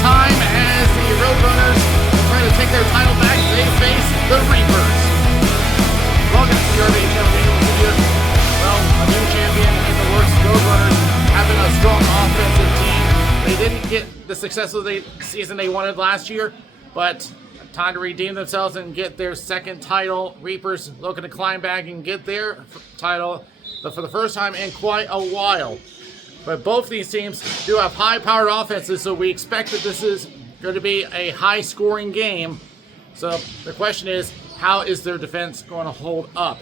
Time as the Roadrunners try to take their title back. They face the Reapers. Welcome to the RBHL Radio Studio. Well, a new champion in the works. Roadrunners having a strong offensive team. They didn't get the success of the season they wanted last year, but time to redeem themselves and get their second title. Reapers looking to climb back and get their title for the first time in quite a while. But both these teams do have high-powered offenses, so we expect that this is going to be a high-scoring game. So the question is, how is their defense going to hold up?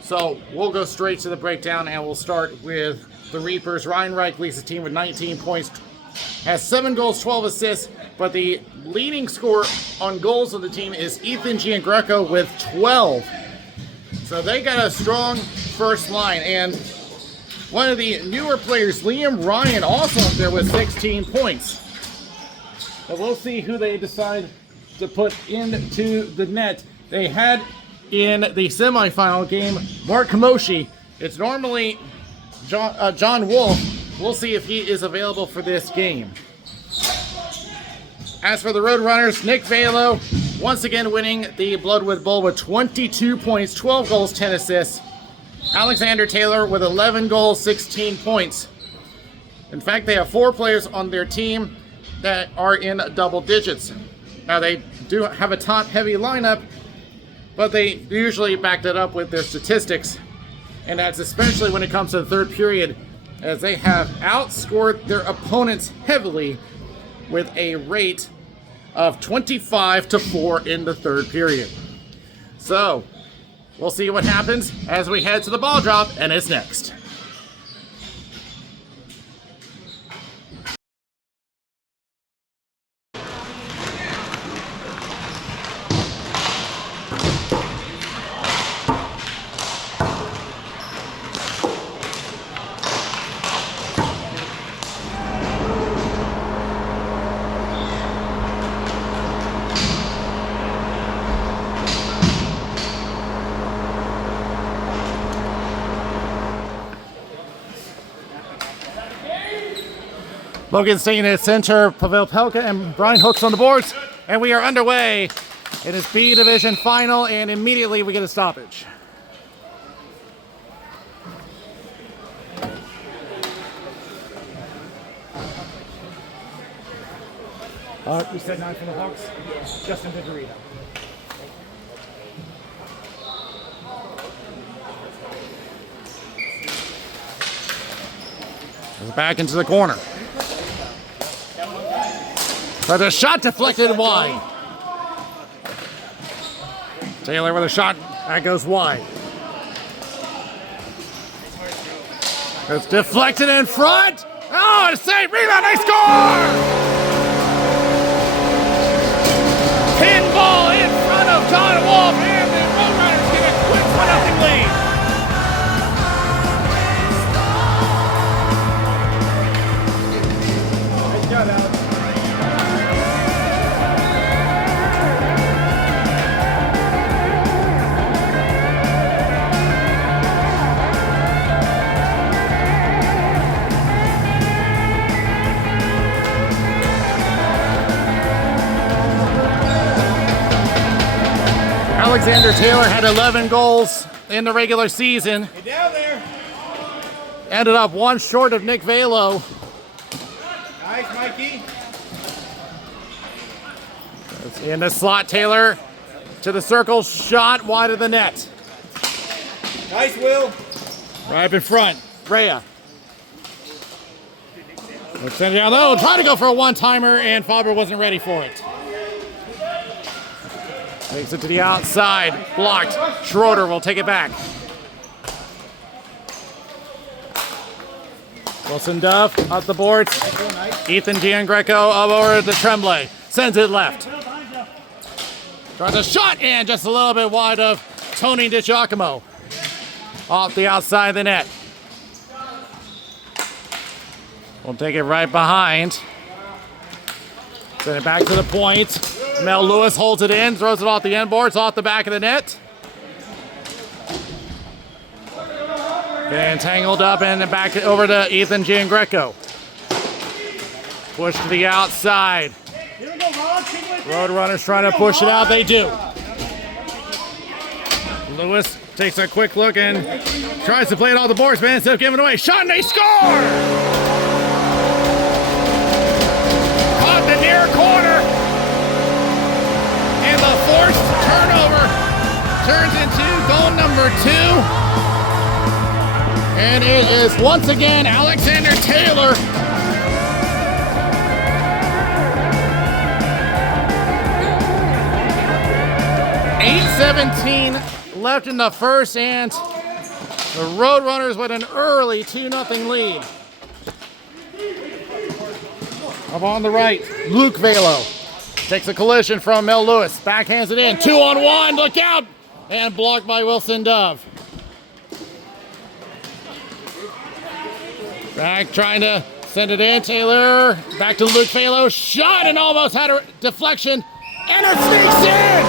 So we'll go straight to the breakdown, and we'll start with the Reapers. Ryan Reich leads the team with 19 points, has 7 goals, 12 assists, but the leading scorer on goals of the team is Ethan Giangreco with 12. So they got a strong first line, and one of the newer players, Liam Ryan, also up there with 16 points. But we'll see who they decide to put into the net. They had in the semifinal game Mark Kamoshi. It's normally John Wolf. We'll see if he is available for this game. As for the Roadrunners, Nick Velo once again winning the Bloodwood Bowl with 22 points, 12 goals, 10 assists. Alexander Taylor with 11 goals, 16 points. In fact, they have 4 players on their team that are in double digits. Now, they do have a top-heavy lineup, but they usually back that up with their statistics. And that's especially when it comes to the third period, as they have outscored their opponents heavily with a rate of 25-4 in the third period. So we'll see what happens as we head to the ball drop, and it's next. Logan staying at center, Pavel Pelka and Brian Hooks on the boards, and we are underway. It is B Division final, and immediately we get a stoppage. You said 9 from the Hawks? Yes. Justin Vigorito. Back into the corner. But the shot deflected wide. Taylor with a shot. That goes wide. It's deflected in front. Oh, it's a save. Rebound. They score! Pinball in front of John Wolf, and the Roadrunners get a quick 1-0 lead. Nice shot, Alex. Alexander Taylor had 11 goals in the regular season. Get down there. Ended up one short of Nick Velo. Nice, Mikey. In the slot, Taylor to the circle, shot wide of the net. Nice, Will. Right up in front, Rhea. Let's send it down low, try to go for a one-timer, and Faber wasn't ready for it. Takes it to the outside, blocked. Schroeder will take it back. Wilson Duff up the boards. Ethan Giangreco over the Tremblay. Sends it left. Tries a shot, and just a little bit wide of Tony DiGiacomo. Off the outside of the net. We'll take it right behind. Send it back to the point. Mel Lewis holds it in, throws it off the end boards, off the back of the net. And tangled up and back over to Ethan Giangreco. Push to the outside. Roadrunners trying to push it out. They do. Lewis takes a quick look and tries to play it off the boards, man. Instead of giving it away. Shot and they score! Caught the near corner. And the forced turnover turns into goal number 2. And it is once again Alexander Taylor. .8:17 left in the first, and the Roadrunners with an early 2-0 lead. Up on the right, Luke Velo takes a collision from Mel Lewis. Backhands it in, 2-on-1, look out! And blocked by Wilson Dove. Back trying to send it in, Taylor. Back to Luke Velo, shot and almost had a deflection, and it sneaks in!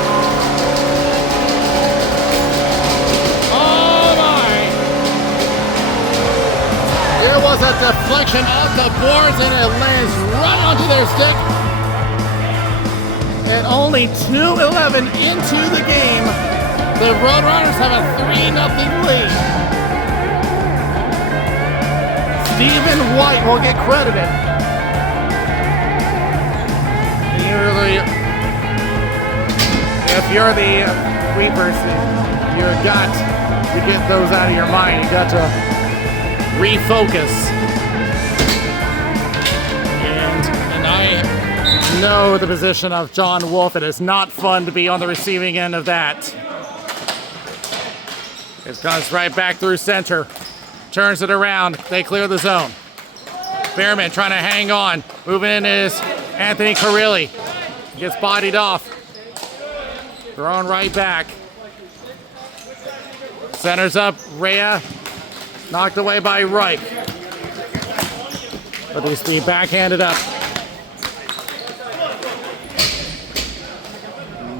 Oh my! There was a deflection off the boards and it lands right onto their stick. And only 2:11 into the game, the Roadrunners have a 3-0 lead. Stephen White will get credited. If you're the Reapers, you got to get those out of your mind. You got to refocus. And I know the position of John Wolf. It is not fun to be on the receiving end of that. It comes right back through center. Turns it around. They clear the zone. Behrman trying to hang on. Moving in is Anthony Carilli. Gets bodied off. Thrown right back. Centers up. Rhea. Knocked away by Reich. But he's being backhanded up.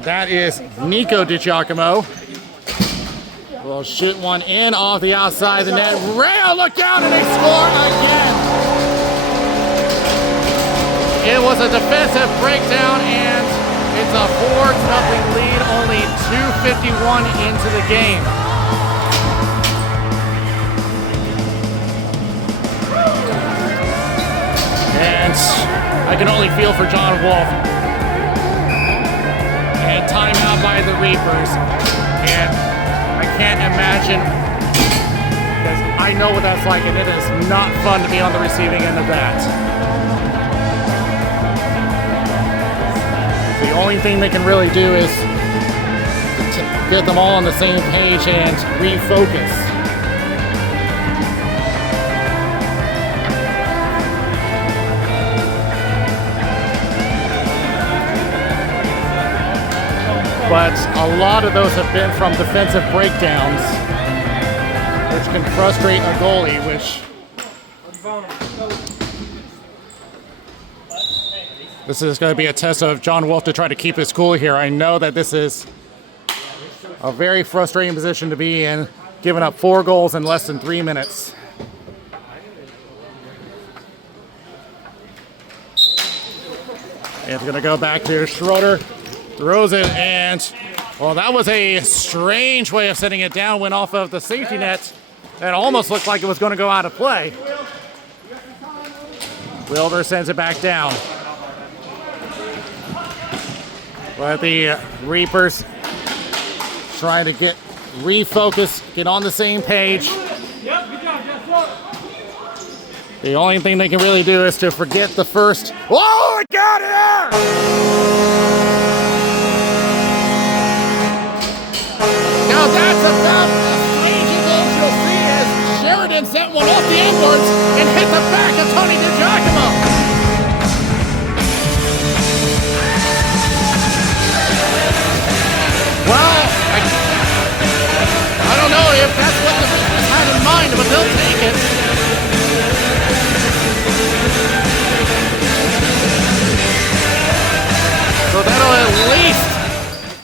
That is Nico DiGiacomo. Will shoot one in off the outside of the net. Rhea, look out, and they score again. It was a defensive breakdown, and it's a 4-0 lead, only 2:51 into the game. And I can only feel for John Wolf. And timeout by the Reapers. And I can't imagine, because I know what that's like, and it is not fun to be on the receiving end of that. The only thing they can really do is get them all on the same page and refocus. But a lot of those have been from defensive breakdowns, which can frustrate a goalie, which this is going to be a test of John Wolf to try to keep his cool here. I know that this is a very frustrating position to be in, giving up 4 goals in less than 3 minutes. It's going to go back to Schroeder. Throws it, and well, that was a strange way of setting it down. Went off of the safety net. That almost looked like it was going to go out of play. Wilder sends it back down. But the Reapers trying to get refocused, get on the same page. The only thing they can really do is to forget the first. Oh, it got it! Now that's about as strange as you'll see as Sheridan sent one off the inboards and hit the back of Tony DiGiacomo. Well, I don't know if that's what the Reapers had in mind, but they'll take it.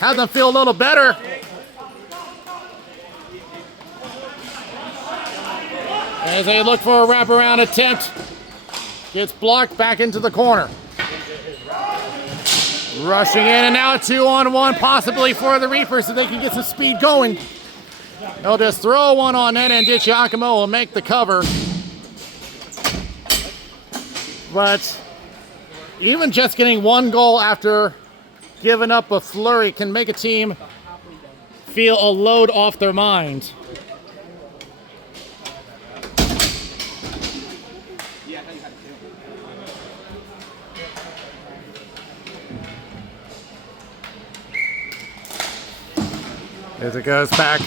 have them feel a little better. As they look for a wraparound attempt, gets blocked back into the corner. Rushing in, and now a 2-on-1 possibly for the Reapers so they can get some speed going. They'll just throw one on net, and DiGiacomo will make the cover. But even just getting one goal after giving up a flurry can make a team feel a load off their mind. As it goes back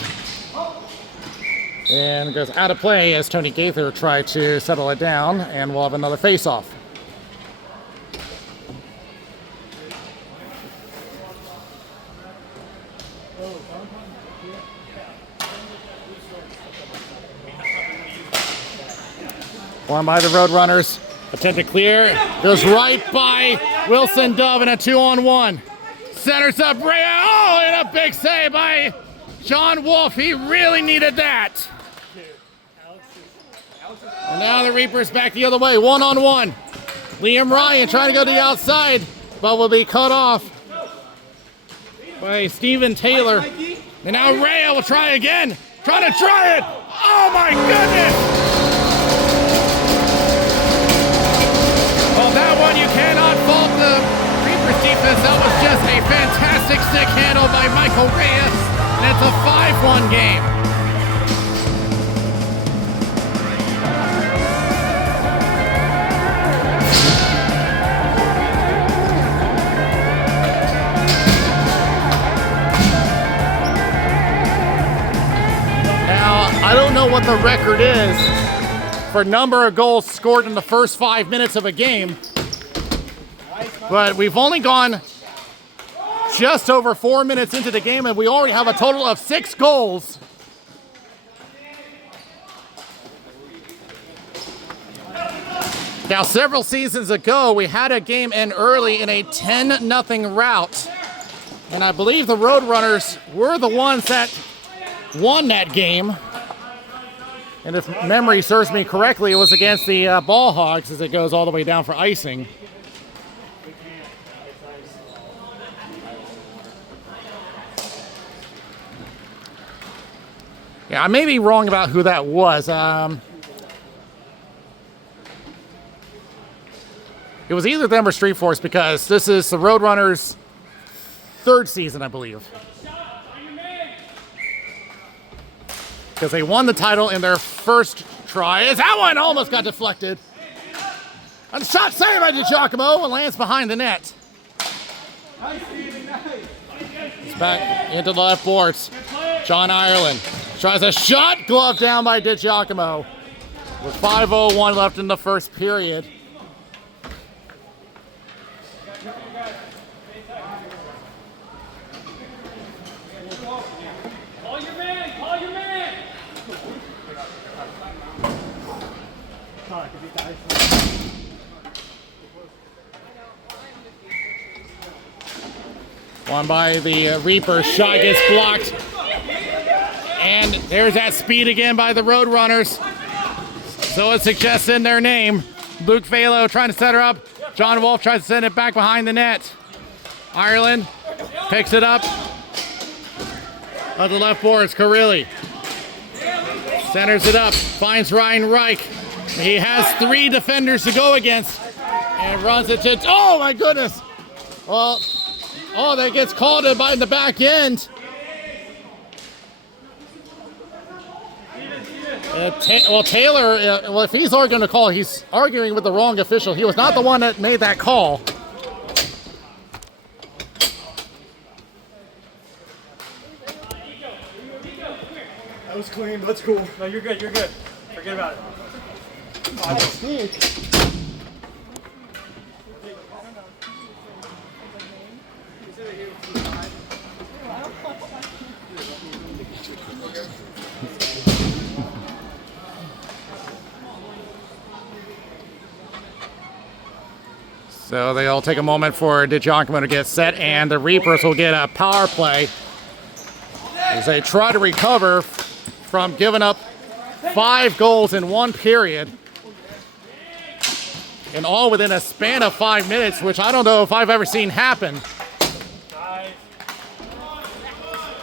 and goes out of play as Tony Gaither tried to settle it down, and we'll have another face-off. Won by the Roadrunners. Attempt to clear. Goes right by Wilson Dove in a 2-on-1. Centers up Ray. Oh, and a big save by John Wolf. He really needed that. And now the Reapers back the other way. 1-on-1. Liam Ryan trying to go to the outside, but will be cut off by Steven Taylor. And now Ray will try again. Trying to try it. Oh my goodness. Well, that one you cannot fault the Reapers defense. That was just a fantastic stick handle by Michael Reyes, and it's a 5-1 game. Now, I don't know what the record is for number of goals scored in the first 5 minutes of a game, but we've only gone just over 4 minutes into the game, and we already have a total of 6 goals. Now, several seasons ago, we had a game end early in a 10-0 rout, and I believe the Roadrunners were the ones that won that game. And if memory serves me correctly, it was against the Ball Hogs as it goes all the way down for icing. Yeah, I may be wrong about who that was. It was either them or Street Force, because this is the Roadrunners' 3rd season, I believe. Because they won the title in their first try. As that one almost got deflected. And shot saved by DiGiacomo and lands behind the net. It's back into the left boards. John Ireland tries a shot, glove down by DiGiacomo. With 5:01 left in the first period. Won by the Reapers. Shot gets blocked. And there's that speed again by the Roadrunners. So it suggests in their name. Luke Valo trying to set her up. John Wolf tries to send it back behind the net. Ireland picks it up. On the left boards, Carilli. Centers it up. Finds Ryan Reich. He has 3 defenders to go against. And runs it to... Oh, my goodness. Well... Oh, that gets called by the back end. Taylor, well, if he's arguing a call, he's arguing with the wrong official. He was not the one that made that call. That was clean, but that's cool. No, you're good, you're good. Forget about it. I think. So they'll take a moment for DiGiacomo to get set, and the Reapers will get a power play as they try to recover from giving up 5 goals in 1 period. And all within a span of 5 minutes, which I don't know if I've ever seen happen.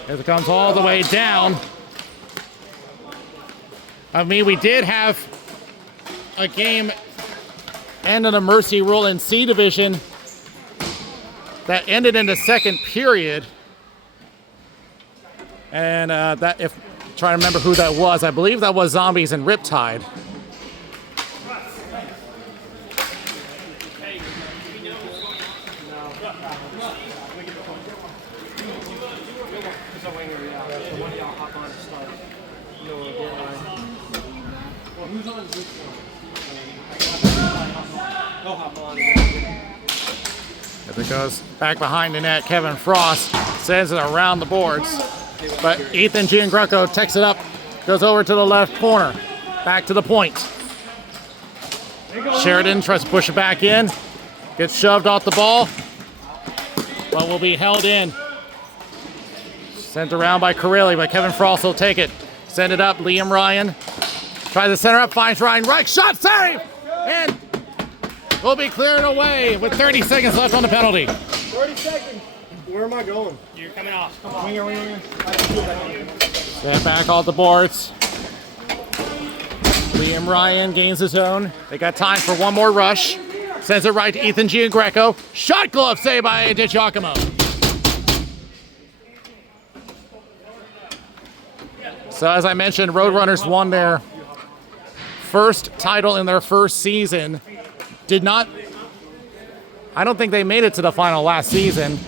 As it comes all the way down. I mean, we did have a game and an mercy rule in C Division that ended in the 2nd period. And that, if trying to remember who that was, I believe that was Zombies and Riptide. As it goes back behind the net, Kevin Frost sends it around the boards. But Ethan Giangreco takes it up, goes over to the left corner, back to the point. Sheridan tries to push it back in, gets shoved off the ball, but will be held in. Sent around by Corelli, but Kevin Frost will take it. Send it up, Liam Ryan. Tries to center up, finds Ryan Reich, shot save! And will be cleared away with 30 seconds left on the penalty. 30 seconds. Where am I going? You're coming off. Come on. Winger. Step back off the boards. Liam Ryan gains his own. They got time for one more rush. Sends it right to Ethan Giangreco. Shot glove save by DiGiacomo. So as I mentioned, Roadrunners won their first title in their first season. I don't think they made it to the final last season.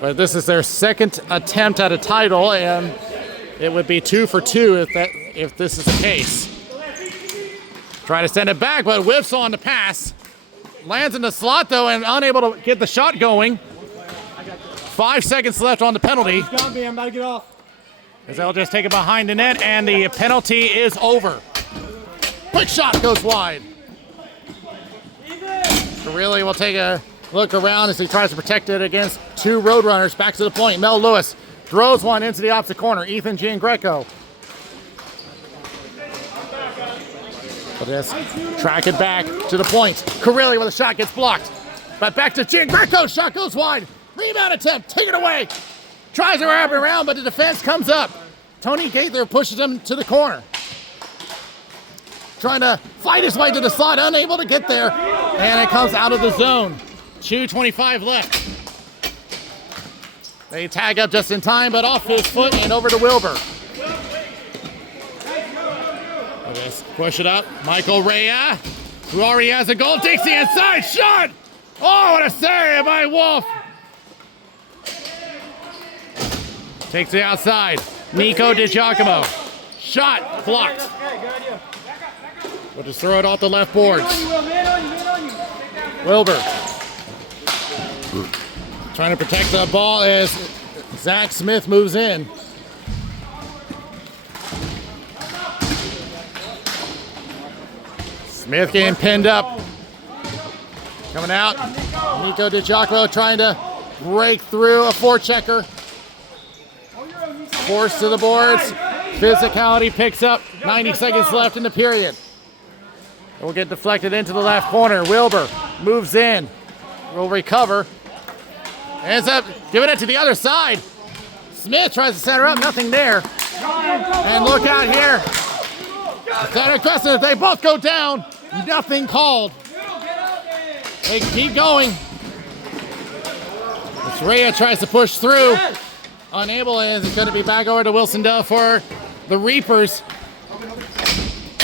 But this is their 2nd attempt at a title, and it would be 2 for 2 if this is the case. Trying to send it back, but whiffs on the pass. Lands in the slot, though, and unable to get the shot going. 5 seconds left on the penalty. I'm about to get off. As they'll just take it behind the net, and the penalty is over. Quick shot goes wide. Corelli will take a look around as he tries to protect it against 2 Roadrunners. Back to the point. Mel Lewis throws one into the opposite corner. Ethan Giangreco. But just track it back to the point. Corelli with a shot gets blocked. But back to Giangreco. Shot goes wide. Rebound attempt. Take it away. Tries to wrap it around, but the defense comes up. Tony Gaither pushes him to the corner. Trying to fight his way to the slot, unable to get there. And it comes out of the zone. 2:25 left. They tag up just in time, but off his foot and over to Wilbur. Let's push it up. Michael Rea, who already has a goal, takes the inside shot. Oh, what a save by Wolf. Takes the outside. Nico DiGiacomo. Shot blocked. We'll just throw it off the left boards. Wilbur. Trying to protect the ball as Zach Smith moves in. Smith getting pinned up. Coming out. Nico DiGiacomo trying to break through a forechecker. Forced to the boards. Physicality picks up. 90 seconds left in the period. It will get deflected into the left corner. Wilbur moves in. Will recover. Ends up giving it to the other side. Smith tries to center up. Nothing there. And look out here. Center Crescent, if they both go down, nothing called. They keep going. Rhea tries to push through. Unable, and it's going to be back over to Wilson Dell for the Reapers.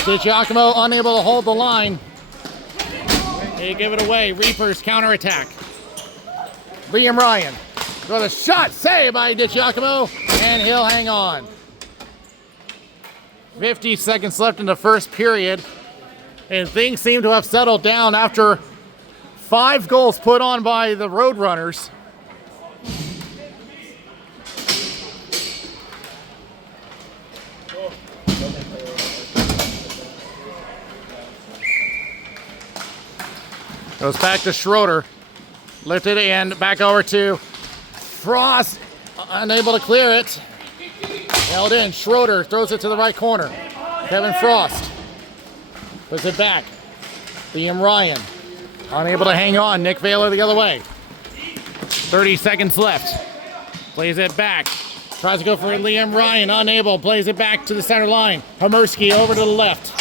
DiGiacomo unable to hold the line. They give it away. Reapers counterattack. Liam Ryan with a shot saved by DiGiacomo, and he'll hang on. 50 seconds left in the first period, and things seem to have settled down after 5 goals put on by the Roadrunners. Goes back to Schroeder. Lifted and back over to Frost. Unable to clear it. Held in. Schroeder throws it to the right corner. Kevin Frost puts it back. Liam Ryan unable to hang on. Nick Vaylor the other way. 30 seconds left. Plays it back. Tries to go for Liam Ryan. Unable. Plays it back to the center line. Hamersky over to the left.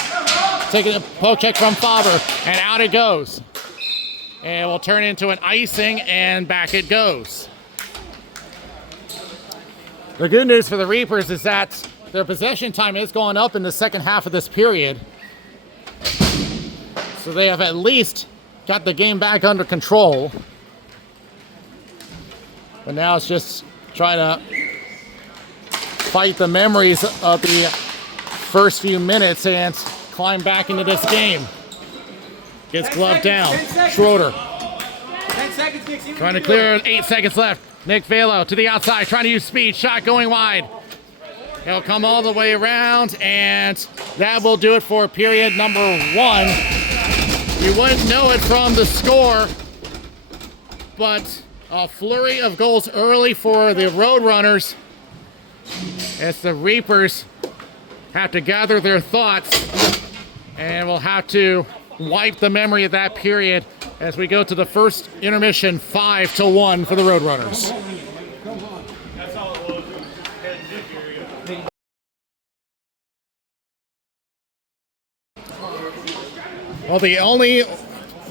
Taking a poke check from Faber. And out it goes. And it will turn into an icing, and back it goes. The good news for the Reapers is that their possession time is going up in the second half of this period. So they have at least got the game back under control. But now it's just trying to fight the memories of the first few minutes and climb back into this game. Gets gloved down. Schroeder. 10 seconds, Nick. Trying to clear, 8 seconds left. Nick Velo to the outside, trying to use speed. Shot going wide. He'll come all the way around, and that will do it for period number 1. You wouldn't know it from the score, but a flurry of goals early for the Roadrunners as the Reapers have to gather their thoughts and will have to wipe the memory of that period as we go to the first intermission, 5-1 for the Roadrunners. Well, the only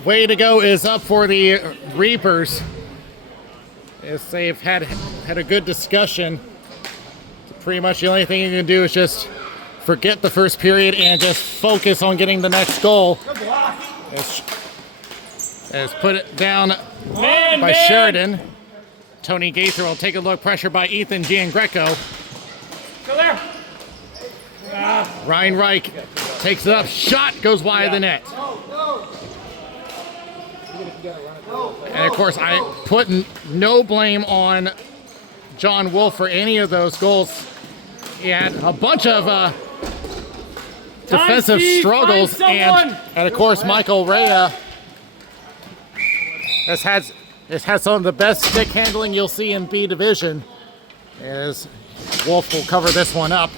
way to go is up for the Reapers, as they've had a good discussion. Pretty much the only thing you can do is just forget the first period and just focus on getting the next goal. As put it down by Sheridan. Tony Gaither will take a look. Pressure by Ethan Giangreco. Go there. Ryan Reich takes it up. Shot goes wide of the net. And of course, I put no blame on John Wolf for any of those goals. He had a bunch of defensive struggles, and of course, Michael Rea has had some of the best stick handling you'll see in B Division, as Wolf will cover this one up.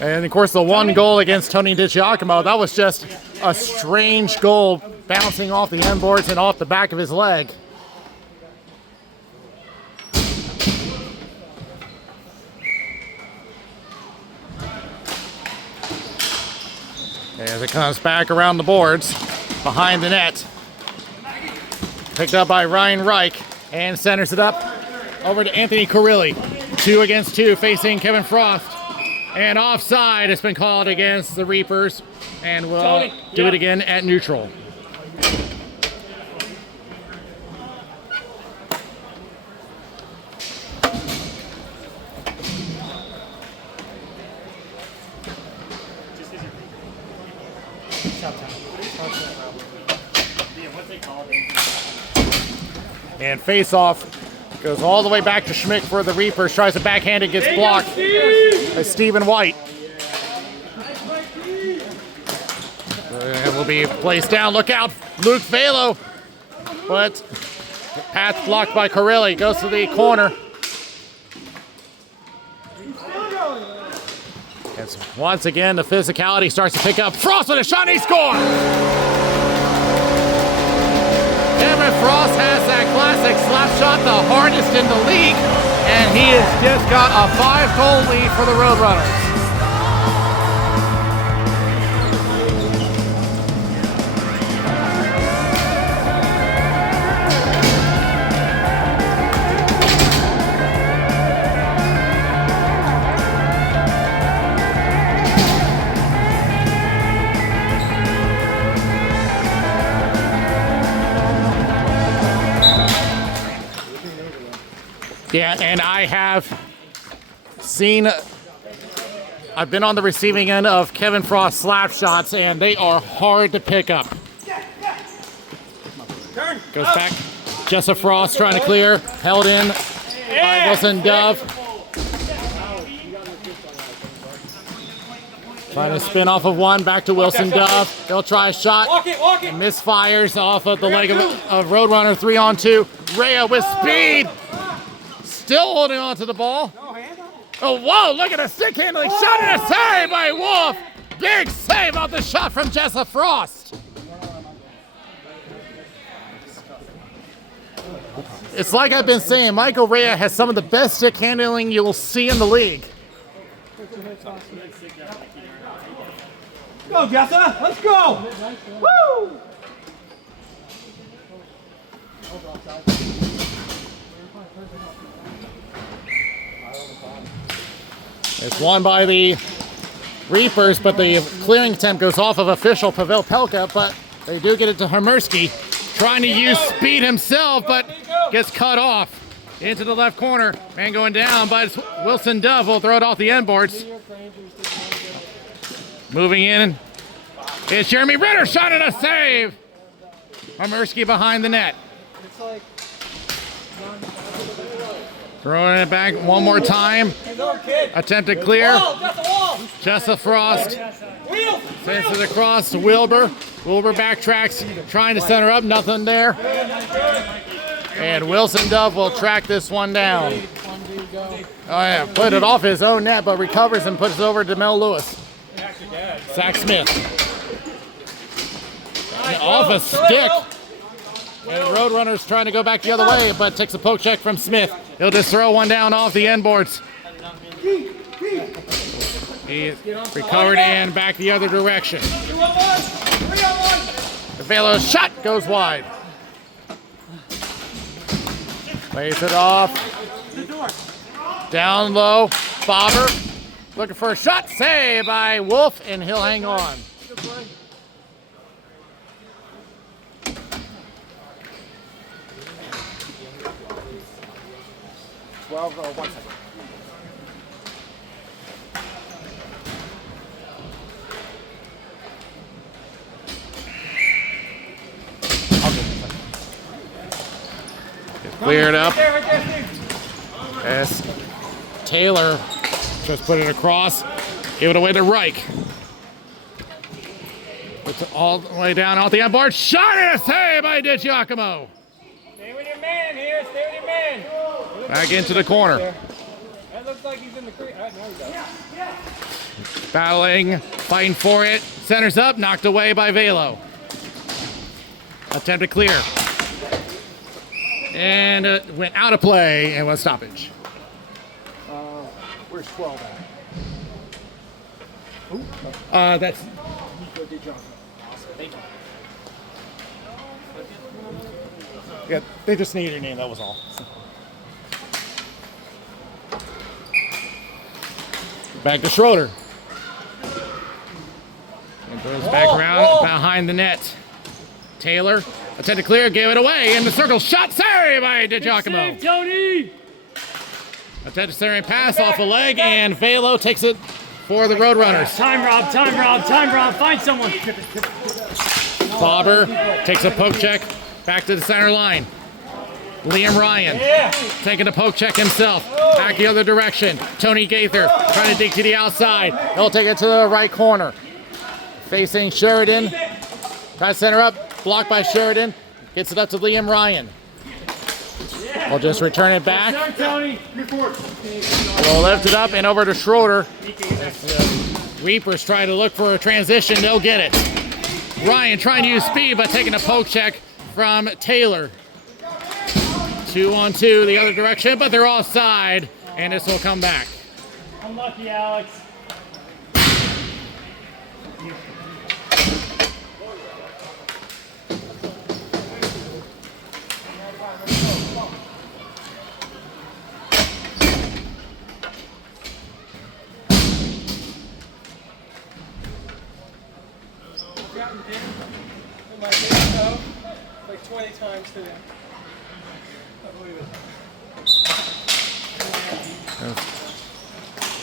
And of course, the one goal against Tony DiGiacomo, that was just a strange goal bouncing off the end boards and off the back of his leg. As it comes back around the boards, behind the net. Picked up by Ryan Reich, and centers it up over to Anthony Carilli. 2 against 2, facing Kevin Frost. And offside has been called against the Reapers, and we'll do it again at neutral. And face-off goes all the way back to Schmick for the Reapers. Tries to backhand it, gets blocked by Stephen White. It will be placed down. Look out, Luke Velo. But path blocked by Carilli. Goes to the corner. As once again, the physicality starts to pick up. Frost with a shot, and he scores! Kevin Frost has that classic slap shot, the hardest in the league, and he has just got a 5-goal lead for the Roadrunners. Yeah, and I have seen, I've been on the receiving end of Kevin Frost slap shots, and they are hard to pick up. Goes back. Jessa Frost trying to clear. Held in by Wilson Dove. Trying to spin off of one, back to Wilson Dove. He'll try a shot. Walk it, walk it. Misfires off of the leg of Roadrunner. 3-on-2. Rhea with speed. Still holding on to the ball. Oh, whoa, look at a stick handling shot and a save by Wolf. Big save off the shot from Jessa Frost. It's like I've been saying, Michael Rhea has some of the best stick handling you'll see in the league. Go, Jessa. Let's go. Woo! It's won by the Reapers, but the clearing attempt goes off of official Pavel Pelka, but they do get it to Hermersky, trying to use speed himself, but gets cut off into the left corner. Man going down, but it's Wilson Dove will throw it off the end boards. Moving in, it's Jeremy Ritter, shot and a save. Hermersky behind the net. Throwing it back one more time. Attempted clear. Jessa Frost sends it across to Wilbur. Wilbur backtracks, trying to center up, nothing there. And Wilson Dove will track this one down. Oh yeah, put it off his own net, but recovers and puts it over to Mel Lewis. Zach Smith. And off a stick. And Roadrunners trying to go back the other way, but takes a poke check from Smith. He'll just throw one down off the end boards. He's recovered and back the other direction. The Velo's shot goes wide. Lays it off. Down low. Bobber looking for a shot. Save by Wolf, and he'll hang on. 12 or 1 second. Cleared up as Taylor just put it across. Give it away to Reich. Puts it all the way down off the end board. Shot and a save by DiGiacomo. Stay with your man here. Stay with your man. Back into the corner. That looks like he's in the crease. Right, no, he does. Battling, fighting for it. Centers up, knocked away by Velo. Attempt to clear. And it went out of play and was stoppage. Where's 12 at? That's yeah, they just needed your name, that was all. Back to Schroeder. And goes back around behind the net. Taylor, attempt to clear, gave it away in the circle. Shot, save by DiGiacomo. Tony! Attempt to center pass off a leg, and Velo takes it for the Roadrunners. Time, Rob. Time, Rob. Time, Rob. Find someone. Bobber takes a poke check back to the center line. Liam Ryan taking a poke check himself. Back the other direction. Tony Gaither trying to dig to the outside. He'll take it to the right corner. Facing Sheridan. Tries to center up. Blocked by Sheridan. Gets it up to Liam Ryan. We'll just return it back. We'll lift it up and over to Schroeder. Reapers try to look for a transition. They'll get it. Ryan trying to use speed, but taking a poke check from Taylor. 2-on-2 the other direction, but they're offside, and this will come back. Unlucky, Alex. Like 20 times today.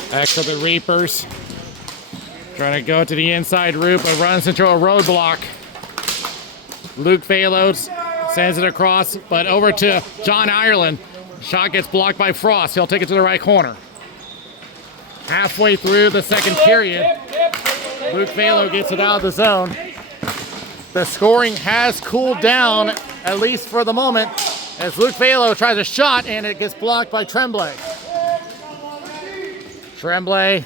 Back to the Reapers. Trying to go to the inside route, but runs into a roadblock. Luke Phalos sends it across, but over to John Ireland. Shot gets blocked by Frost. He'll take it to the right corner. Halfway through the second period. Luke Velo gets it out of the zone. The scoring has cooled down, at least for the moment, as Luke Velo tries a shot and it gets blocked by Tremblay. Tremblay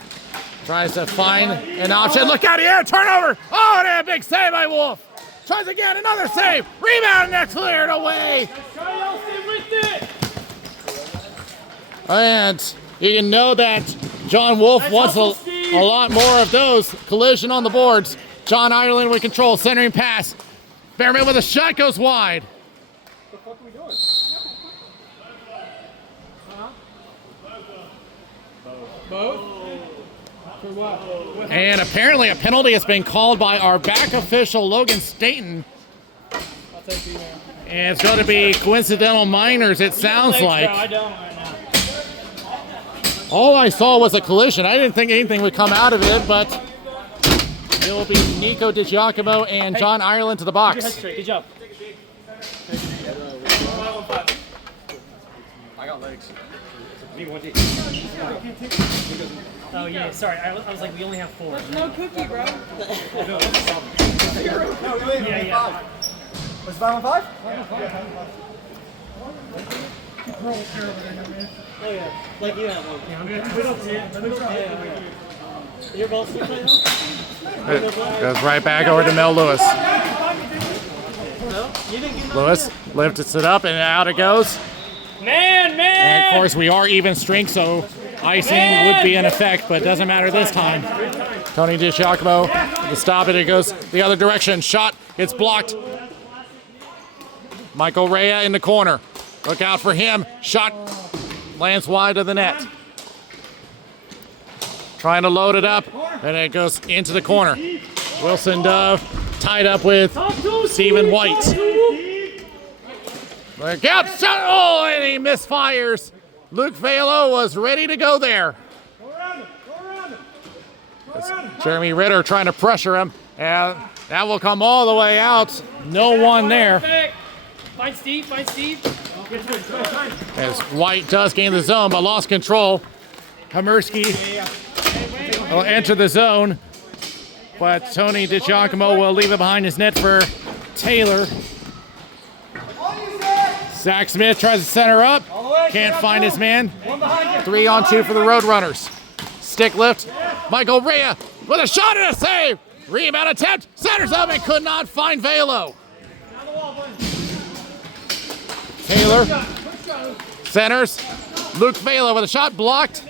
tries to find an option. Look out here, turnover! Oh, and a big save by Wolf. Tries again, another save. Rebound, and that's cleared away. And you know that John Wolf wants a lot more of those. Collision on the boards. John Ireland with control, centering pass. Behrman with a shot goes wide. What the fuck are we doing? Both? For what? And apparently a penalty has been called by our back official, Logan Staten. I'll take you there. And it's going to be coincidental minors, it sounds like. I don't right now. All I saw was a collision. I didn't think anything would come out of it, but it will be Nico DiGiacomo and John Ireland to the box. Keep your head straight. Good job. I got legs. Oh, yeah. Sorry. I was like, we only have 4. No cookie, bro. Yeah. Was it 5 on 5? Oh, yeah. Like you have one. Yeah. You're both switch right now? Goes right back over to Mel Lewis. No? You didn't get Lewis lifts it up and out it goes. Man! And of course we are even strength, so icing would be in effect, but it doesn't matter this time. Tony DiGiacomo to stop it. It goes the other direction. Shot gets blocked. Michael Rea in the corner. Look out for him. Shot lands wide of the net. Trying to load it up, and it goes into the corner. Wilson Dove tied up with Stephen White. Look out, shot, oh, and he misfires. Luke Velo was ready to go there. Jeremy Ritter trying to pressure him, and that will come all the way out. No one there. Find Steve. As White does gain the zone, but lost control. Hamersky will enter the zone, but Tony DiGiacomo will leave it behind his net for Taylor. Zach Smith tries to center up, can't find his man. 3-on-2 for the Roadrunners. Stick lift, Michael Rea with a shot and a save. Rebound attempt, centers up and could not find Velo. Taylor centers, Luke Velo with a shot blocked.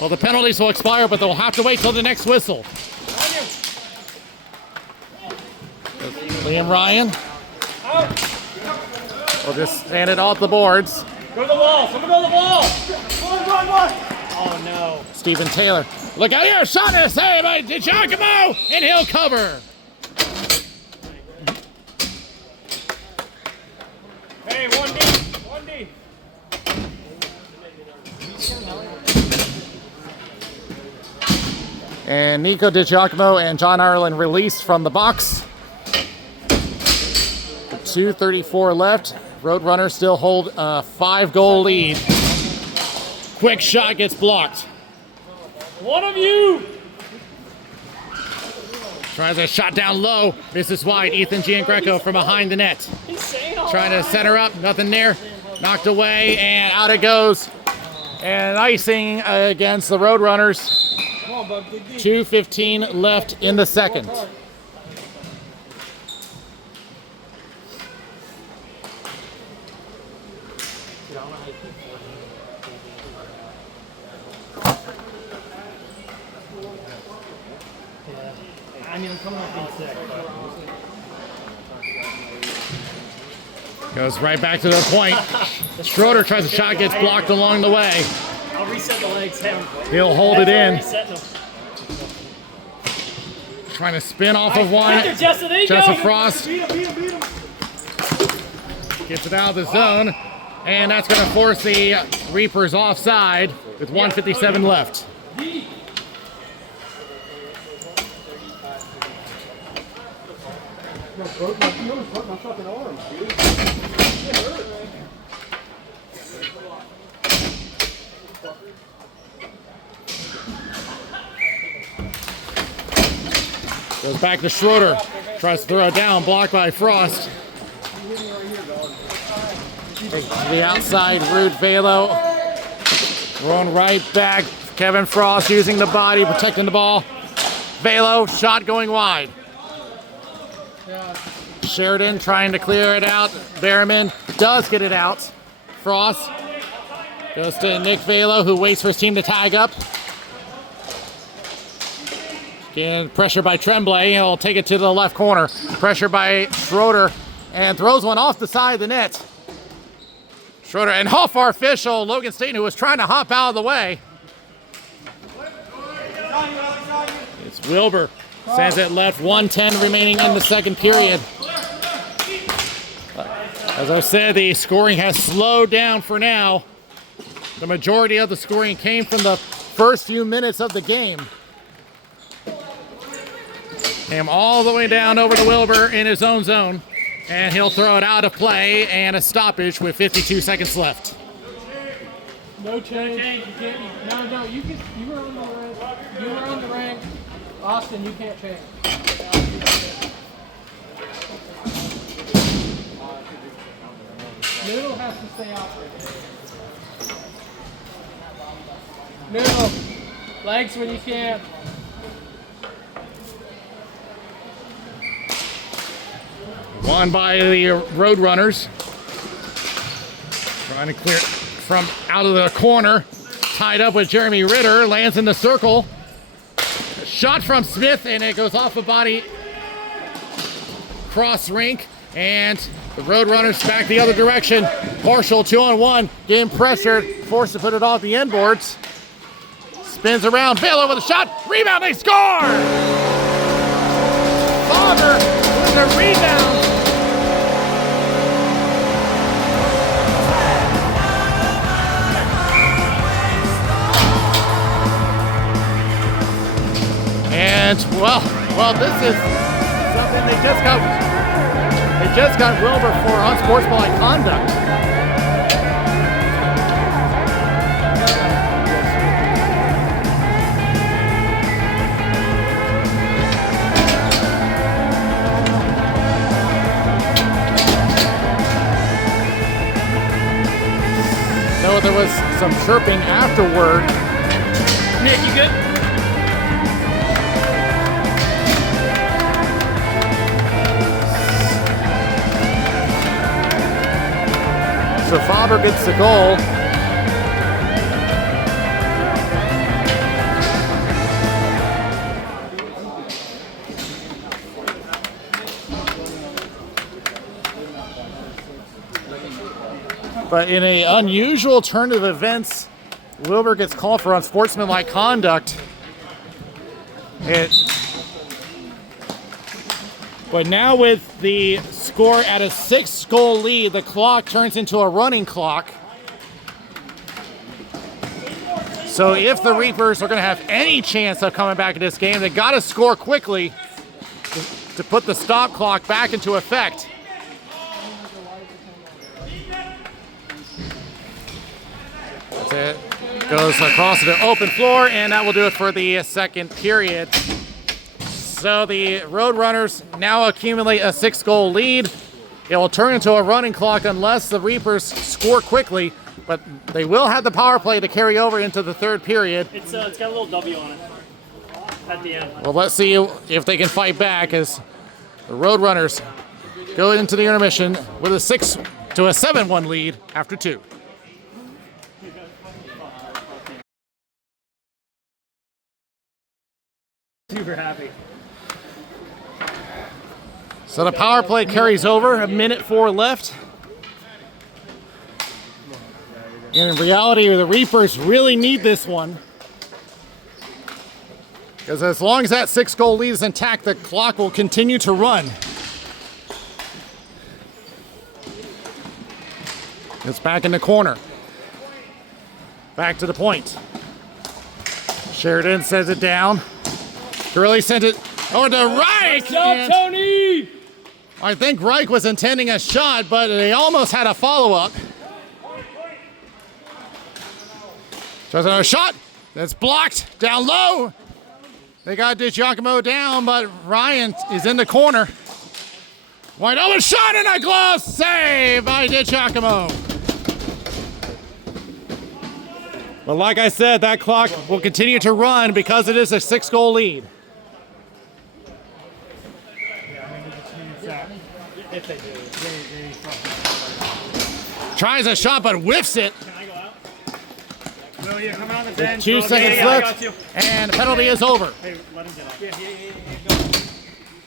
Well, the penalties will expire, but they'll have to wait till the next whistle. Liam Ryan will just stand it off the boards. Go to the wall. Someone go to the wall. Oh, no. Stephen Taylor. Look out here. Shot and a save by DiGiacomo, and he'll cover. Hey, 1D. And Nico DiGiacomo and John Ireland released from the box. 2:34 left. Roadrunners still hold a 5-goal lead. Quick shot gets blocked. One of you. Tries a shot down low. Misses wide. Ethan Giangreco from behind the net. Trying to center up. Nothing there. Knocked away and out it goes. And icing against the Roadrunners. 2:15 left in the second. I mean, I'm coming up being sick. Goes right back to the point. Schroeder tries a shot, gets blocked along the way. I'll reset the legs. He'll hold it in. Resetting them. Trying to spin off of one. Joseph Frost gets it out of the zone. And that's going to force the Reapers offside with 1:57 left. Goes back to Schroeder. Tries to throw it down, blocked by Frost. Take to the outside, Rude Velo. Going right back. Kevin Frost using the body, protecting the ball. Velo, shot going wide. Sheridan trying to clear it out. Behrman does get it out. Frost goes to Nick Velo, who waits for his team to tag up. Again, pressure by Tremblay. He'll take it to the left corner. Pressure by Schroeder and throws one off the side of the net. Schroeder and Hallfar official Logan Staten, who was trying to hop out of the way. It's Wilbur. Sends it left. 1:10 remaining in the second period. As I said, the scoring has slowed down for now. The majority of the scoring came from the first few minutes of the game. Came all the way down over to Wilbur in his own zone. And he'll throw it out of play and a stoppage with 52 seconds left. No change. You can't. No. You were on the ring. You were on the ring. Austin, you can't change. Noodle has to stay out there. Noodle, legs when you can. Won by the Roadrunners. Trying to clear it from out of the corner. Tied up with Jeremy Ritter. Lands in the circle. Shot from Smith, and it goes off the body. Cross rink, and the Roadrunners back the other direction. Partial 2-on-1. Game pressured. Forced to put it off the end boards. Spins around. Velo with a shot. Rebound. They score! Father with a rebound. And well, this is something they just got Wilbur for unsportsmanlike conduct. So there was some chirping afterward. Nick, you good? So Faber gets the goal. But in an unusual turn of events, Wilbur gets called for unsportsmanlike conduct. But now with the score at a 6-goal lead, the clock turns into a running clock. So if the Reapers are going to have any chance of coming back in this game, they got to score quickly to put the stop clock back into effect. That's it. Goes across to the open floor, and that will do it for the second period. So the Roadrunners now accumulate a 6-goal lead. It will turn into a running clock unless the Reapers score quickly, but they will have the power play to carry over into the third period. It's got a little W on it at the end. Well, let's see if they can fight back as the Roadrunners go into the intermission with a 6-7-1 lead after 2. Super happy. So the power play carries over, a minute 4 left. And in reality, the Reapers really need this one. Because as long as that 6-goal lead is intact, the clock will continue to run. It's back in the corner. Back to the point. Sheridan sends it down. Gurley sent it over to Reich. Go, Tony! I think Reich was intending a shot, but they almost had a follow-up. Tries another shot. That's blocked. Down low. They got DiGiacomo down, but Ryan is in the corner. Wide open shot and a glove save by DiGiacomo. But like I said, that clock will continue to run because it is a 6-goal lead. If they do, Tries a shot but whiffs it. Can I go out? No, yeah, come out on the bench. 2 seconds left, and the penalty is over. Hey, let him get out.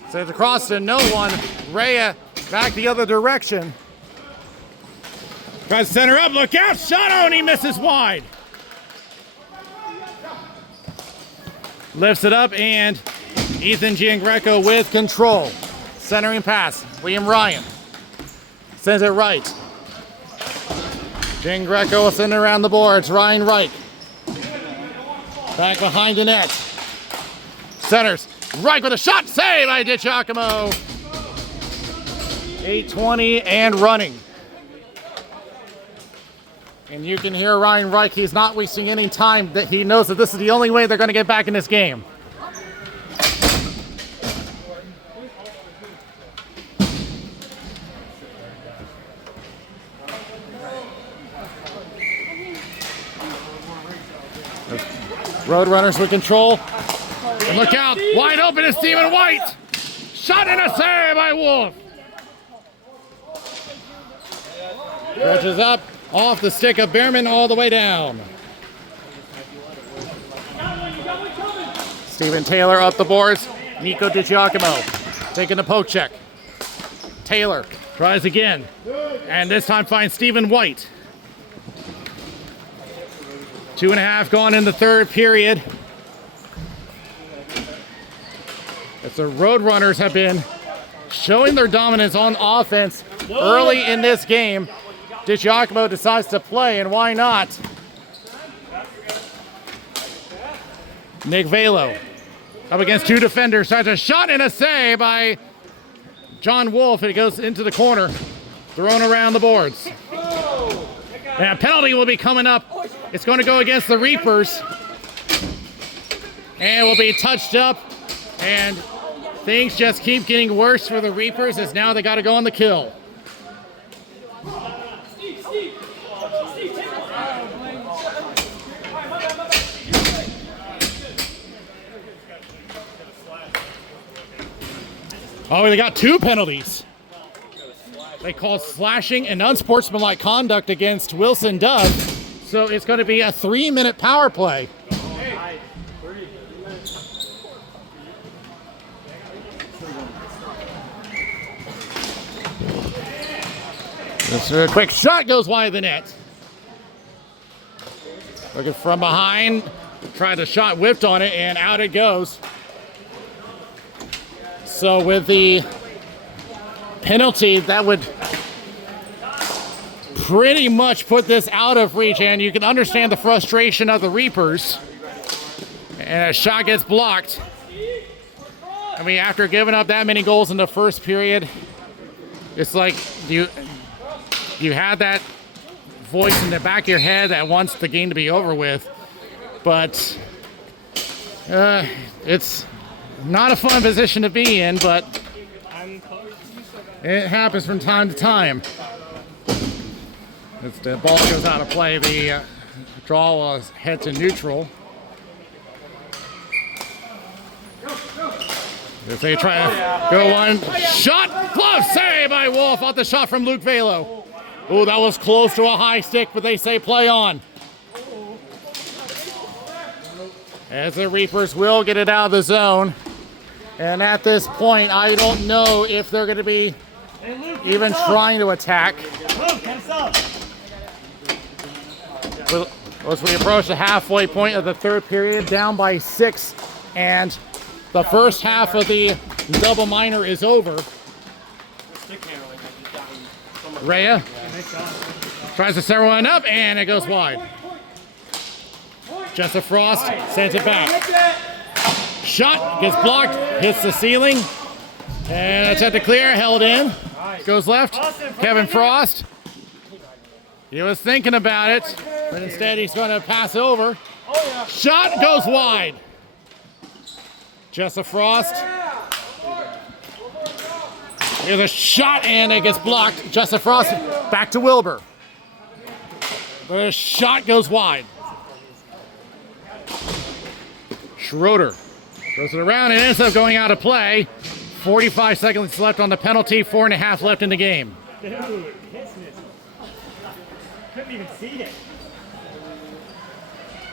So it's across to no one. Rhea back the other direction. Tries to center up, look out, shot and he misses wide. Lifts it up, and Ethan Giangreco with control. Centering pass, Liam Ryan. Sends it right. Giangreco will send it around the boards. Ryan Reich. Back behind the net. Centers. Reich with a shot. Save by DiGiacomo. 8:20 and running. And you can hear Ryan Reich. He's not wasting any time. That he knows that this is the only way they're going to get back in this game. Roadrunners with control. And look out, wide open is Stephen White. Shot and a save by Wolf. Stretches up, off the stick of Behrman all the way down. Stephen Taylor up the boards. Nico DiGiacomo taking the poke check. Taylor tries again, and this time finds Stephen White. 2.5 gone in the third period. As the Roadrunners have been showing their dominance on offense early in this game. DiGiacomo decides to play, and why not? Nick Velo up against 2 defenders. Tries a shot and a save by John Wolf. It goes into the corner, thrown around the boards. And a penalty will be coming up. It's going to go against the Reapers. And will be touched up. And things just keep getting worse for the Reapers as now they got to go on the kill. Oh, they got 2 penalties. They called slashing and unsportsmanlike conduct against Wilson Dove. So it's going to be a 3-minute power play. This a quick shot goes wide of the net. Looking from behind. Tried the shot, whipped on it, and out it goes. So with the penalty, that would pretty much put this out of reach, and you can understand the frustration of the Reapers. And a shot gets blocked. I mean, after giving up that many goals in the first period, it's like you had that voice in the back of your head that wants the game to be over with, but it's not a fun position to be in, but it happens from time to time. As the ball goes out of play, the draw will head to neutral. If they try to go on, shot, glove save by Wolf off the shot from Luke Velo. Oh, that was close to a high stick, but they say play on. As the Reapers will get it out of the zone. And at this point, I don't know if they're going to be even trying to attack. As we approach the halfway point of the third period, down by 6, and the first half of the double minor is over. Rhea tries to set one up, and it goes wide. Jessa Frost sends it back. Shot gets blocked, hits the ceiling, and it's at the clear, held in. Goes left. Kevin Frost. He was thinking about it, but instead he's going to pass over. Shot goes wide. Jessa Frost. Here's a shot, and it gets blocked. Jessa Frost back to Wilbur. The shot goes wide. Schroeder throws it around and ends up going out of play. 45 seconds left on the penalty, 4.5 left in the game. Dude, couldn't even see it.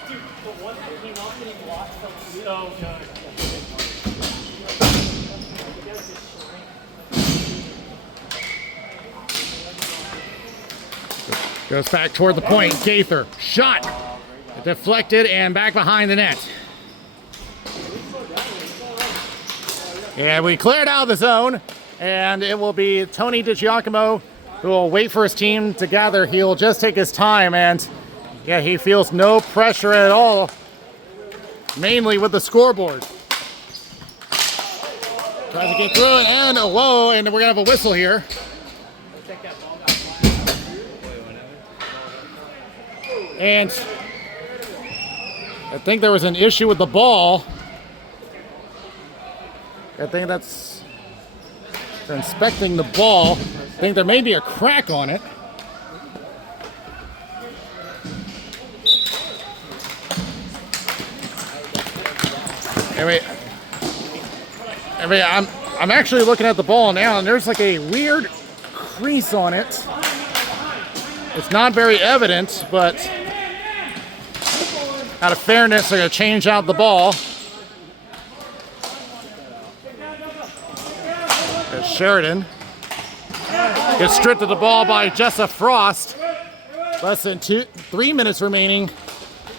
Dude, the one that came off and he blocked from so good. Goes back toward the point. Gaither. Shot. Deflected and back behind the net. And we cleared out the zone. And it will be Tony DiGiacomo who will wait for his team to gather. He'll just take his time. And yeah, he feels no pressure at all. Mainly with the scoreboard. Tries to get through it. And whoa. And we're going to have a whistle here. And I think there was an issue with the ball. I think that's they're inspecting the ball. I think there may be a crack on it. Anyway, I'm actually looking at the ball now, and there's like a weird crease on it. It's not very evident, but out of fairness, they're going to change out the ball. There's Sheridan. Gets stripped of the ball by Jessa Frost. Less than 3 minutes remaining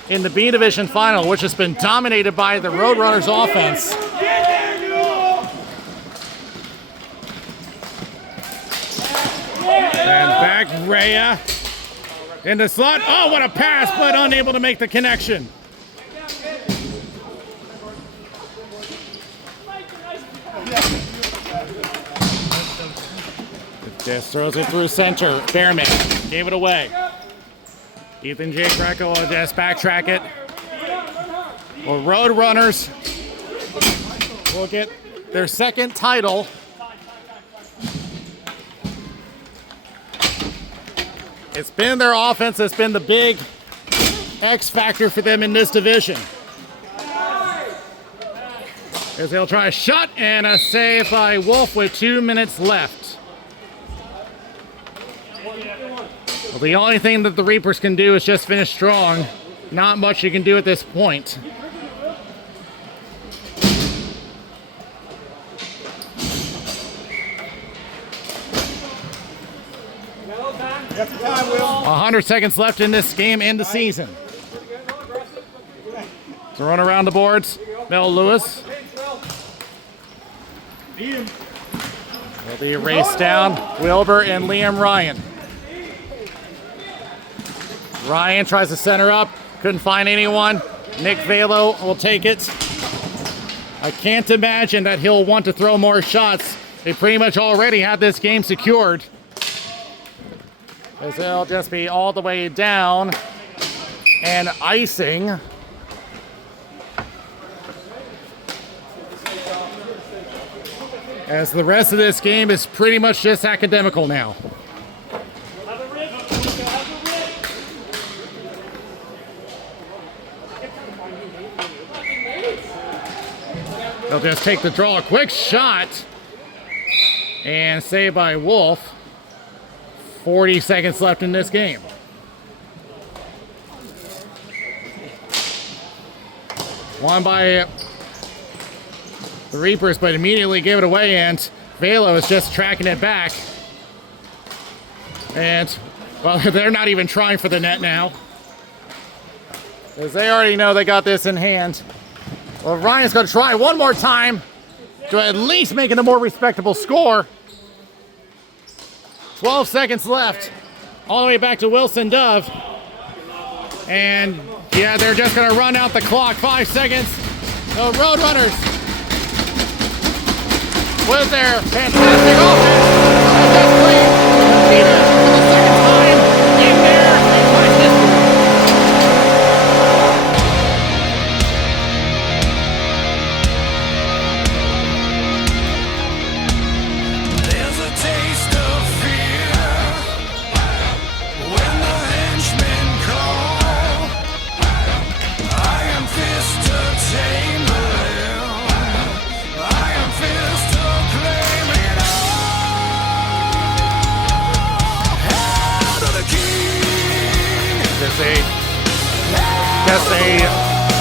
in the B Division final, which has been dominated by the Roadrunners offense. And back Rhea in the slot. Oh, what a pass, but unable to make the connection. Just throws it through center. Behrman gave it away. Ethan J. Greco will just backtrack it. Well, Roadrunners will get their second title. It's been their offense that's been the big X factor for them in this division. As they'll try a shot and a save by Wolf with 2 minutes left. Well, the only thing that the Reapers can do is just finish strong. Not much you can do at this point. That's the time, Will. 100 seconds left in this game and the season. So run around the boards. Mel Lewis. Will be raced down. Wilbur and Liam Ryan. Ryan tries to center up. Couldn't find anyone. Nick Velo will take it. I can't imagine that he'll want to throw more shots. They pretty much already had this game secured. As they'll just be all the way down and icing. As the rest of this game is pretty much just academical now. They'll just take the draw. A quick shot. And saved by Wolf. 40 seconds left in this game. Won by the Reapers, but immediately gave it away, and Velo is just tracking it back. And, well, they're not even trying for the net now, as they already know they got this in hand. Well, Ryan's going to try one more time to at least make it a more respectable score. 12 seconds left, all the way back to Wilson Dove. And yeah, they're just gonna run out the clock. 5 seconds. The Roadrunners with their fantastic offense successfully competed for the second time in their franchise history.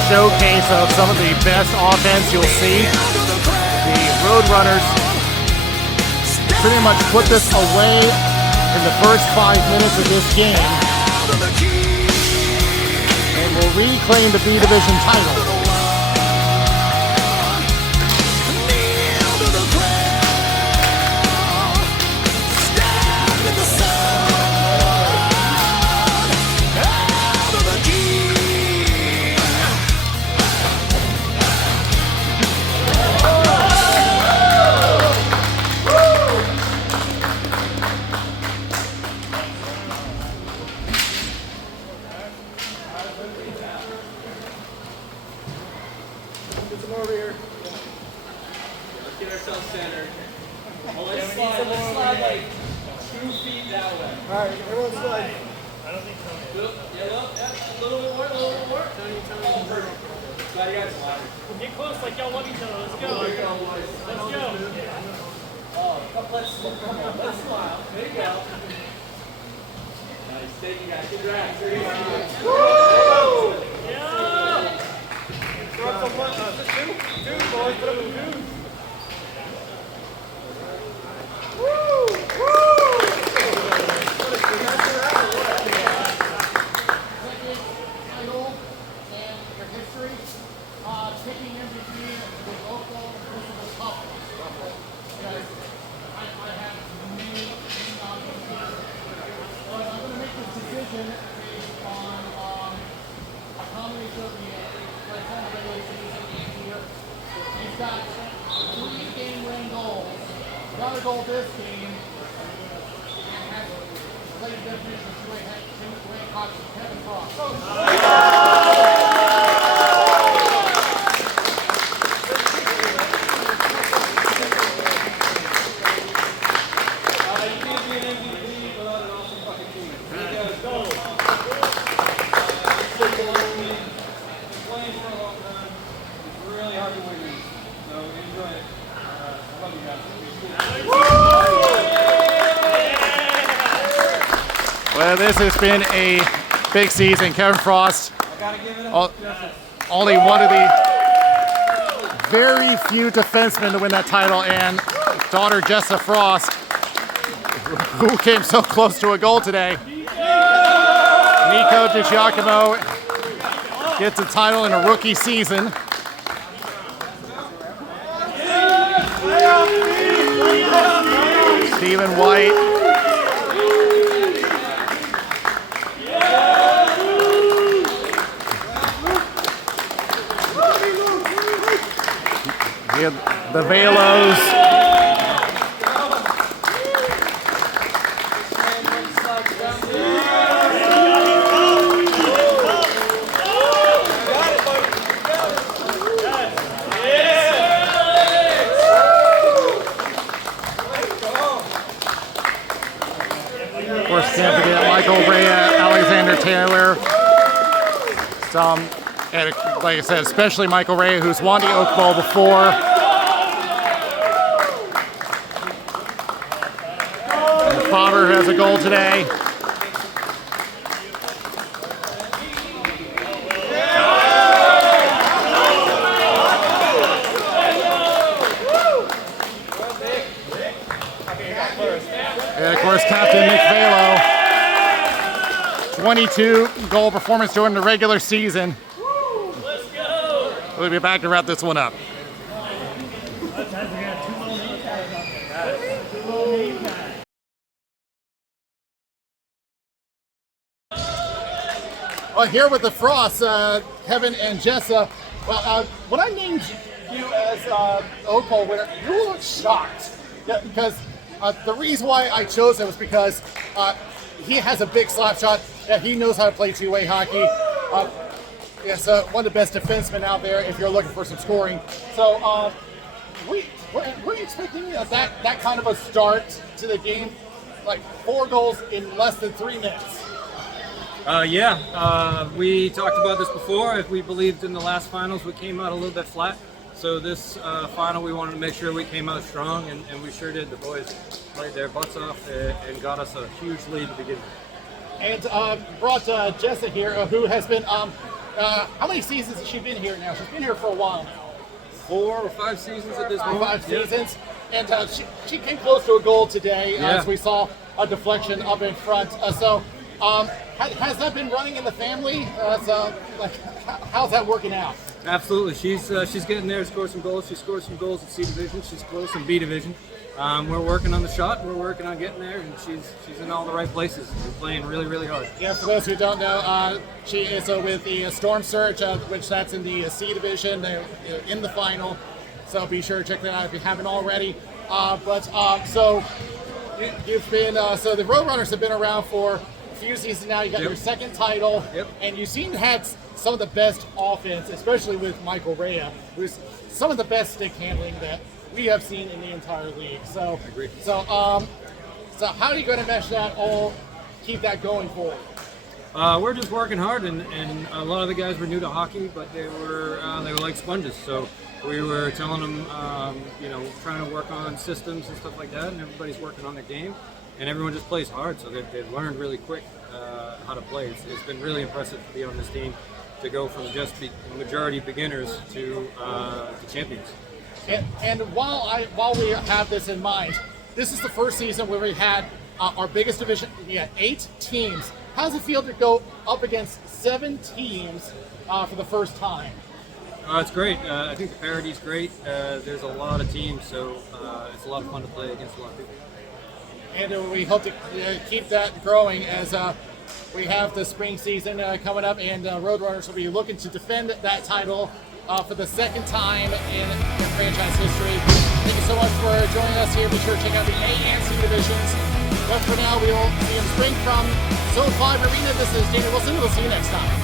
showcase of some of the best offense you'll see. The Roadrunners pretty much put this away in the first 5 minutes of this game and will reclaim the B Division title. Get ourselves centered. Well, let's slide like 2 feet that way. Alright, everyone slide. Yeah, a little bit more, a little bit more. Oh, perfect. Glad you guys slide. Get close like y'all love each other. Let's go. There you go, boys. Let's go. Oh, let's smile. There you go. Nice. Thank you guys. Good ride. Woo! Yeah. Throw up some buttons. Two, boys. Put up a two. Taking MVP with local, this is a tough one. Because I have many nominations here. But I'm going to make this decision based on a combination of the regular season and here. He's got 3 game-winning goals. Got a goal this game. And has played definition of two-way hockey. Kevin Frost. Well, this has been a big season. Kevin Frost, only one of the very few defensemen to win that title, and daughter Jessa Frost, who came so close to a goal today. Nico DiGiacomo gets a title in a rookie season. Stephen White. The Velos. Of course, can't forget Michael Ray, Alexander Taylor. And like I said, especially Michael Ray, who's won the Oak Bowl before. Faber has a goal today. And of course, Captain Nick Velo. 22 goal performance during the regular season. Let's go. We'll be back to wrap this one up. Well, here with the Frosts, Kevin and Jessa. Well, when I named you as Oak Bowl winner, you looked shocked. Yeah, because the reason why I chose him was because he has a big slap shot. Yeah, he knows how to play two-way hockey. It's one of the best defensemen out there if you're looking for some scoring. So, were you expecting that kind of a start to the game? Like 4 goals in less than 3 minutes. We talked about this before. If we believed in the last finals, we came out a little bit flat. So this final, we wanted to make sure we came out strong, and we sure did. The boys played their butts off and got us a huge lead to begin with. And brought Jessa here, who has been How many seasons has she been here now? She's been here for a while now. 4 or 5 seasons at this point. 5 Yeah. seasons. And she came close to a goal today as we saw a deflection up in front. Has that been running in the family? How's that working out? Absolutely. She's getting there to score some goals. She scored some goals in C Division. She scored some B Division. We're working on the shot. We're working on getting there, and she's in all the right places. We're playing really, really hard. Yeah, for those who don't know, she is with the Storm Surge, which that's in the C Division. They're in the final, so be sure to check that out if you haven't already. So you've been so the Roadrunners have been around for a few seasons now. You got your second title, and you seem to have some of the best offense, especially with Michael Rea, who's some of the best stick handling that we have seen in the entire league. So, I agree. So how are you going to mesh that all, keep that going forward? We're just working hard, and a lot of the guys were new to hockey, but they were like sponges. So we were telling them, trying to work on systems and stuff like that, and everybody's working on their game, and everyone just plays hard. So they've learned really quick how to play. It's been really impressive to be on this team, to go from just majority beginners to champions. And while we have this in mind, this is the first season where we had our biggest division. We had 8 teams. How does it feel to go up against 7 teams for the first time? It's great. I think the parity's great. There's a lot of teams, so it's a lot of fun to play against a lot of people. And we hope to keep that growing as we have the spring season coming up, and Roadrunners will be looking to defend that title for the second time in their franchise history. Thank you so much for joining us here. Be sure to check out the A and C divisions. But for now, we will see you in spring from Zone 5 Arena. This is Daniel Wilson. We'll see you next time.